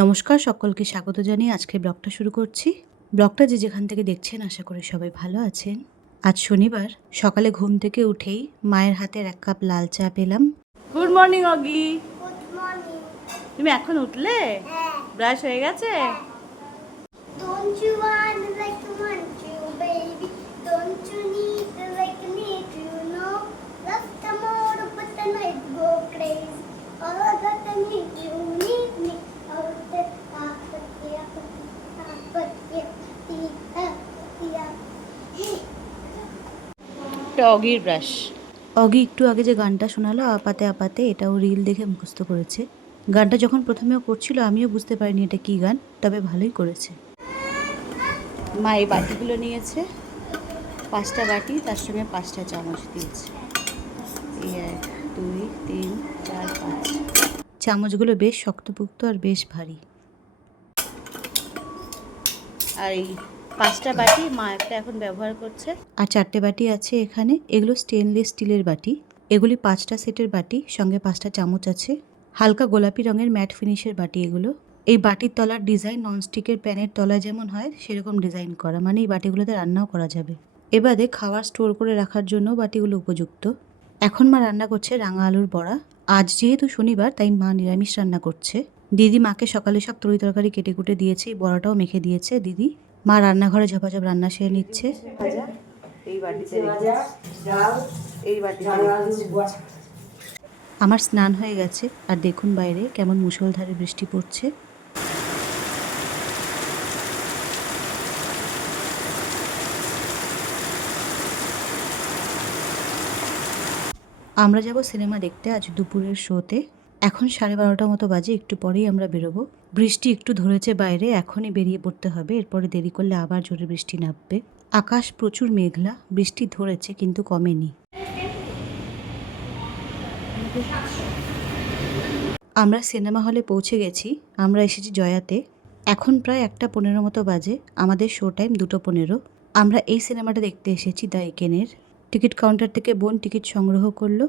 নমস্কার সকলকে স্বাগত জানিয়ে আজকে ব্লগটা শুরু করছি। ব্লগটা যে যেখান থেকে দেখছেন আশা করি সবাই ভালো আছেন। আজ শনিবার সকালে ঘুম থেকে উঠেই মায়ের হাতের এক কাপ লাল চা পেলাম। Good morning Oggy. তুমি এখন উঠলে? হ্যাঁ। ব্রাশ হয়ে গেছে? Don't you. এটা অগির ব্রাশ অগি একটু আগে যে গানটা শোনালো, আপাতে আপাতে এটাও রিল দেখে মুখস্থ করেছে। গানটা যখন প্রথমেও করছিল, আমিও বুঝতে পারিনি এটা কী গান, তবে ভালোই করেছে। মা এই বাটিগুলো নিয়েছে, পাঁচটা বাটি, তার সঙ্গে পাঁচটা চামচ দিয়েছে। এক, দুই, তিন, চার, পাঁচ। চামচগুলো বেশ শক্তপোক্ত আর বেশ ভারী। আর এই পাঁচটা বাটি মা একটা এখন ব্যবহার করছে। আর চারটে বাটি আছে এখানে। এগুলো স্টেনলেস স্টিলের বাটি। এগুলি পাঁচটা সেটের বাটি, সঙ্গে পাঁচটা চামচ আছে। হালকা গোলাপি রঙের ম্যাট ফিনিশের বাটি এগুলো। এই বাটির তলার ডিজাইন ননস্টিকের প্যানের তলা যেমন হয়, সেরকম ডিজাইন করা। মানে এই বাটিগুলোতে রান্নাও করা যাবে। এবারে খাবার স্টোর করে রাখার জন্য বাটিগুলো উপযুক্ত। এখন মা রান্না করছে রাঙা আলুর বড়া। আজ যেহেতু শনিবার, তাই মা নিরামিষ রান্না করছে। দিদি মাকে সকালে সব তরি তরকারি কেটে কুটে দিয়েছে, এই বড়াটাও মেখে দিয়েছে দিদি। মা রান্নাঘরে ঝপাঝপ রান্না সেরে নিচ্ছে। এই বাটিতে এই বাটিতে আমার স্নান হয়ে গেছে আর দেখুন বাইরে কেমন মুষলধারে বৃষ্টি পড়ছে। আমরা যাব সিনেমা দেখতে আজ দুপুরের শোতে। এখন সাড়ে বারোটা মতো বাজে, একটু পরেই আমরা বেরোবো। বৃষ্টি একটু ধরেছে বাইরে, এখনই বেরিয়ে পড়তে হবে, এরপরে দেরি করলে আবার জোরে বৃষ্টি নামবে। আকাশ প্রচুর মেঘলা, বৃষ্টি ধরেছে কিন্তু কমেনি। আমরা সিনেমা হলে পৌঁছে গেছি, আমরা এসেছি জয়াতে। এখন প্রায় একটা পনেরো মতো বাজে, আমাদের শো টাইম দুটো পনেরো। আমরা এই সিনেমাটা দেখতে এসেছি দ্য একেনের। টিকিট কাউন্টার থেকে বোন টিকিট সংগ্রহ করল।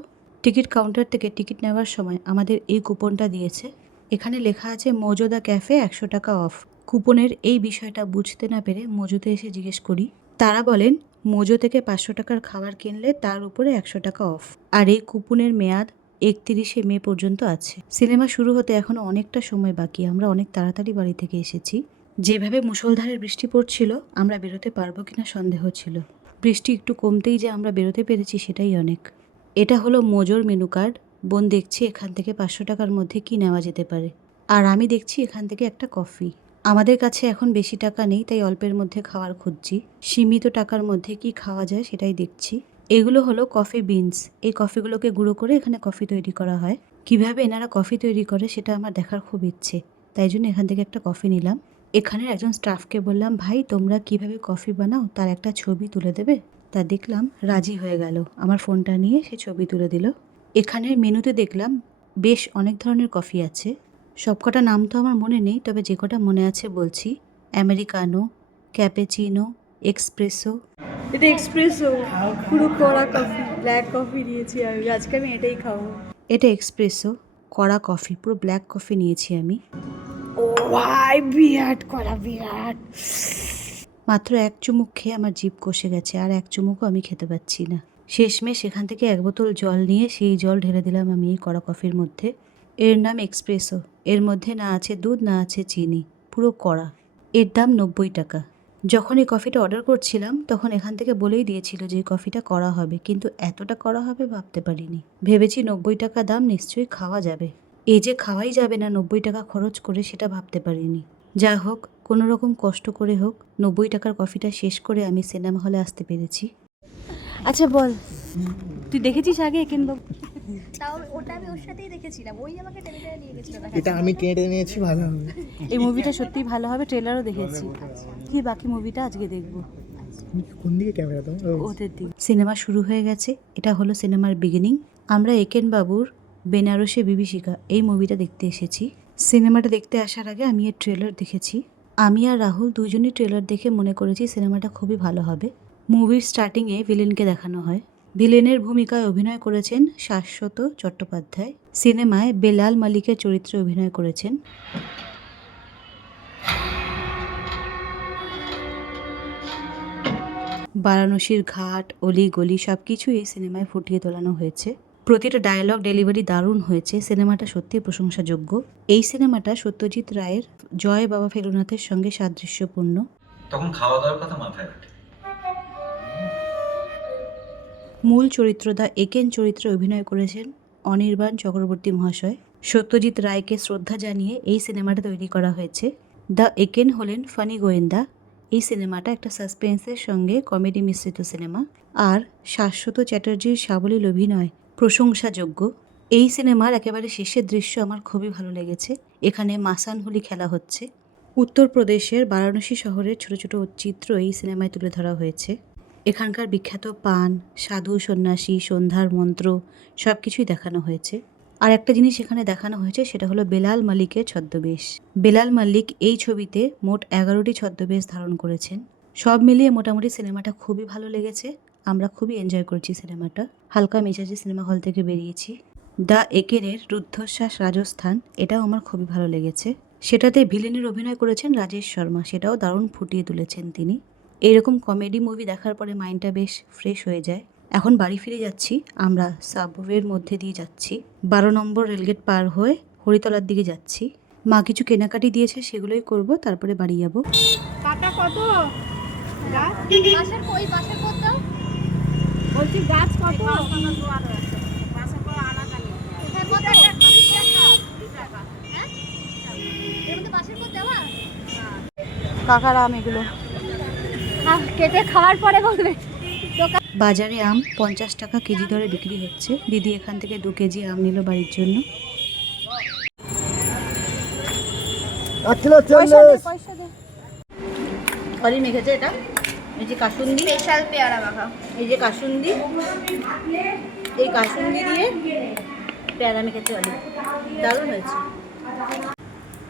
টিকিট কাউন্টার থেকে টিকিট নেওয়ার সময় আমাদের এই কুপনটা দিয়েছে। এখানে লেখা আছে, মজুদা ক্যাফে একশো টাকা অফ। কুপনের এই বিষয়টা বুঝতে না পেরে মজুতে এসে জিজ্ঞেস করি। তারা বলেন, মোজো থেকে পাঁচশো টাকার খাবার কিনলে তার উপরে একশো টাকা অফ। আর এই কুপনের মেয়াদ একত্রিশে মে পর্যন্ত আছে। সিনেমা শুরু হতে এখনও অনেকটা সময় বাকি, আমরা অনেক তাড়াতাড়ি বাড়ি থেকে এসেছি। যেভাবে মুষলধারের বৃষ্টি পড়ছিল, আমরা বেরোতে পারব কিনা সন্দেহ ছিল। বৃষ্টি একটু কমতেই যে আমরা বেরোতে পেরেছি সেটাই অনেক। এটা হলো মোজোর মেনু কার্ড বোন দেখছি এখান থেকে পাঁচশো টাকার মধ্যে কি নেওয়া যেতে পারে। আর আমি দেখছি এখান থেকে একটা কফি আমাদের কাছে এখন বেশি টাকা নেই, তাই অল্পের মধ্যে খাওয়ার খুঁজছি। সীমিত টাকার মধ্যে কি খাওয়া যায় সেটাই দেখছি। এগুলো হলো কফি বিনস এই কফিগুলোকে গুঁড়ো করে এখানে কফি তৈরি করা হয়। কীভাবে এনারা কফি তৈরি করে সেটা আমার দেখার খুব ইচ্ছে। তাই জন্য এখান থেকে একটা কফি নিলাম। এখানের একজন স্টাফকে বললাম, ভাই, তোমরা কীভাবে কফি বানাও, তার একটা ছবি তুলে দেবে? তা দেখলাম রাজি হয়ে গেল। আমার ফোনটা নিয়ে সে ছবি তুলে দিল। এখানের মেনুতে দেখলাম বেশ অনেক ধরনের কফি আছে। সবকটা নাম তো আমার মনে নেই তবে যে কটা মনে আছে বলছি। Americano cappuccino espresso. এটা এক্সপ্রেসো পুরো কড়া কফি ব্ল্যাক কফি নিয়েছি আমি। আজকে আমি এটাই খাব। এটা এক্সপ্রেসো কড়া কফি পুরো ব্ল্যাক কফি নিয়েছি আমি। ও ভাই বিরাট কড়া বিরাট। মাত্র এক চুমুক খেয়ে আমার জিভ কষে গেছে, আর এক চুমুকও আমি খেতে পাচ্ছি না। শেষমেশ সেখান থেকে এক বোতল জল নিয়ে সেই জল ঢেলে দিলাম আমি এই কড়া কফির মধ্যে। এর নাম এক্সপ্রেসো। এর মধ্যে না আছে দুধ, না আছে চিনি, পুরো কড়া। এর দাম নব্বই টাকা। যখন এই কফিটা অর্ডার করছিলাম, তখন এখান থেকে বলেই দিয়েছিল যে এই কফিটা করা হবে, কিন্তু এতটা করা হবে ভাবতে পারিনি। ভেবেছি নব্বই টাকা দাম নিশ্চয়ই খাওয়া যাবে। এই যে খাওয়াই যাবে না নব্বই টাকা খরচ করে সেটা ভাবতে পারিনি। যা হোক কোনো রকম কষ্ট করে হোক নব্বই টাকার কফিটা শেষ করে আমি সিনেমা হলে আসতে পেরেছি। আচ্ছা বল। তুই দেখেছিস আগে একেন বাবু? তাও ওটা আমি ওর সাথেই দেখেছিলাম। ওই আমাকে টেলিগ্রামে নিয়ে গেছিল। এটা আমি কেটে নিয়েছি ভালো হবে। এই মুভিটা সত্যিই ভালো হবে ট্রেলারও দেখেছি। কি বাকি মুভিটা আজকে দেখব? কোন দিকে ক্যামেরা তো ওদের দিক। সিনেমা শুরু হয়ে গেছে এটা হলো সিনেমার বিগিনিং আমরা একেন বাবুর বেনারসে বিভীষিকা এই মুভিটা দেখতে এসেছি। সিনেমাটা দেখতে আসার আগে আমি এর ট্রেলার দেখেছি। আমি আর রাহুল দুজনই ট্রেলার দেখে মনে করেছি সিনেমাটা খুবই ভালো হবে। মুভির স্টার্টিংয়ে ভিলেনকে দেখানো হয়। ভিলেনের ভূমিকায় অভিনয় করেছেন শাশ্বত চট্টোপাধ্যায়। সিনেমায় বেলাল মালিকের চরিত্রে অভিনয় করেছেন। বারাণসীর ঘাট অলি গলি সব কিছুই সিনেমায় ফুটিয়ে তোলানো হয়েছে। প্রতিটা ডায়ালগ ডেলিভারি দারুণ হয়েছে সিনেমাটা সত্যি প্রশংসাযোগ্য। এই সিনেমাটা সত্যজিৎ রায়ের জয় বাবা ফেলুনাথের সঙ্গে সাদৃশ্যপূর্ণ। তখন খাওয়া দাওয়ার কথা মাথায় রাখে মূল চরিত্র দা একেন চরিত্রে অভিনয় করেছেন অনির্বাণ চক্রবর্তী মহাশয়। সত্যজিৎ রায়কে শ্রদ্ধা জানিয়ে এই সিনেমাটা তৈরি করা হয়েছে। দ্য একেন হলেন ফানি গোয়েন্দা। এই সিনেমাটা একটা সাসপেন্সের সঙ্গে কমেডি মিশ্রিত সিনেমা। আর শাশ্বত চ্যাটার্জির সাবলীল অভিনয় প্রশংসাযোগ্য। এই সিনেমার একেবারে শেষের দৃশ্য আমার খুবই ভালো লেগেছে। এখানে মাসান হোলি খেলা হচ্ছে। উত্তরপ্রদেশের বারাণসী শহরের ছোট ছোট চিত্র এই সিনেমায় তুলে ধরা হয়েছে। এখানকার বিখ্যাত পান, সাধু সন্ন্যাসী, সন্ধ্যার মন্ত্র সব কিছুই দেখানো হয়েছে। আর একটা জিনিস এখানে দেখানো হয়েছে, সেটা হলো বেলাল মালিকের ছদ্মবেশ। বেলাল মালিক এই ছবিতে মোট এগারোটি ছদ্মবেশ ধারণ করেছেন। সব মিলিয়ে মোটামুটি সিনেমাটা খুবই ভালো লেগেছে। আমরা খুবই এনজয় করেছি সিনেমাটা হালকা মেজাজে সিনেমা হল থেকে বেরিয়েছি। দ্য একেনের রুদ্ধশ্বাস রাজস্থান এটাও আমার খুবই ভালো লেগেছে। সেটাতে ভিলেনের অভিনয় করেছেন রাজেশ শর্মা সেটাও দারুণ ফুটিয়ে তুলেছেন তিনি। এইরকম কমেডি মুভি দেখার পরে মাইন্ডটা বেশ ফ্রেশ হয়ে যায়। এখন বাড়ি ফিরে যাচ্ছি আমরা সাবওয়ের মধ্যে দিয়ে যাচ্ছি। বারো নম্বর রেলগেট পার হয়ে হরিতলার দিকে যাচ্ছি। মা কিছু কেনাকাটি দিয়েছে সেগুলোই করব তারপরে বাড়ি যাব। কাটা কত? বলছি গাছ কত? কাকার আম এগুলো। কেটে খাওয়ার পরে বলবে। বাজারে আম পঞ্চাশ টাকা কেজি ধরে বিক্রি হচ্ছে। দিদি এখান থেকে দু কেজি আম নিল বাড়ির জন্য। কিলো পয়সা দে পয়সা দে। মেখেছে এটা? এই যে কাসুন্দি। স্পেশাল পেয়ারা মাখা এই যে কাসুন্দি। এই কাসুন্দি দিয়ে প্যারা মেখেছে অলি দারুণ হয়েছে।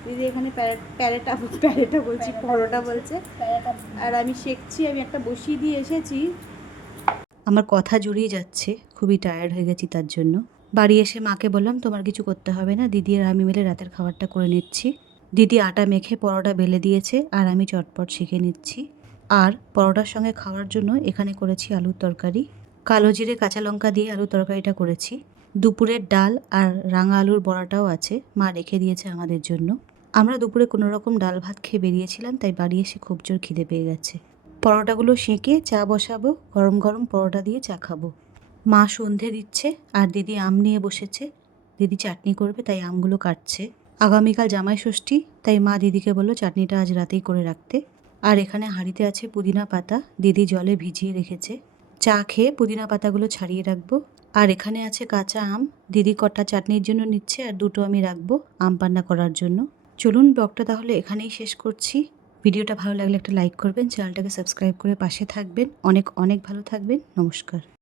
দিদি এখানে প্যারে- প্যারেটা প্যারেটা বলছি পরোটা বলছে। আর আমি শেখছি আমি একটা বসিয়ে দিয়ে এসেছি। আমার কথা জুড়িয়ে যাচ্ছে খুবই টায়ার্ড হয়ে গেছি তার জন্য। বাড়ি এসে মাকে বললাম তোমার কিছু করতে হবে না দিদি আর আমি মিলে রাতের খাবারটা করে নিচ্ছি। দিদি আটা মেখে পরোটা বেলে দিয়েছে আর আমি চটপট শিখে নিচ্ছি। আর পরোটার সঙ্গে খাওয়ার জন্য এখানে করেছি আলুর তরকারি। কালো জিরে, কাঁচা লঙ্কা দিয়ে আলুর তরকারিটা করেছি। দুপুরের ডাল আর রাঙা আলুর বড়াটাও আছে, মা রেখে দিয়েছে আমাদের জন্য। আমরা দুপুরে কোনো রকম ডাল ভাত খেয়ে বেরিয়েছিলাম, তাই বাড়ি এসে খুব জোর খিদে পেয়ে গেছে। পরোটাগুলো সেঁকে চা বসাবো, গরম গরম পরোটা দিয়ে চা খাব। মা সন্ধে দিচ্ছে আর দিদি আম নিয়ে বসেছে। দিদি চাটনি করবে, তাই আমগুলো কাটছে। আগামীকাল জামাই ষষ্ঠী, তাই মা দিদিকে বলল চাটনিটা আজ রাতেই করে রাখতে। আর এখানে হাঁড়িতে আছে পুদিনা পাতা। দিদি জলে ভিজিয়ে রেখেছে। চা খেয়ে পুদিনা পাতাগুলো ছাড়িয়ে রাখব। আর এখানে আছে কাঁচা আম। দিদি কটা চাটনির জন্য নিচ্ছে আর দুটো আমি রাখব আম পান্না করার জন্য। চলুন ব্লগটা তাহলে এখানেই শেষ করছি। ভিডিওটা ভালো লাগলে একটা লাইক করবেন, চ্যানেলটাকে সাবস্ক্রাইব করে পাশে থাকবেন। অনেক অনেক ভালো থাকবেন। নমস্কার।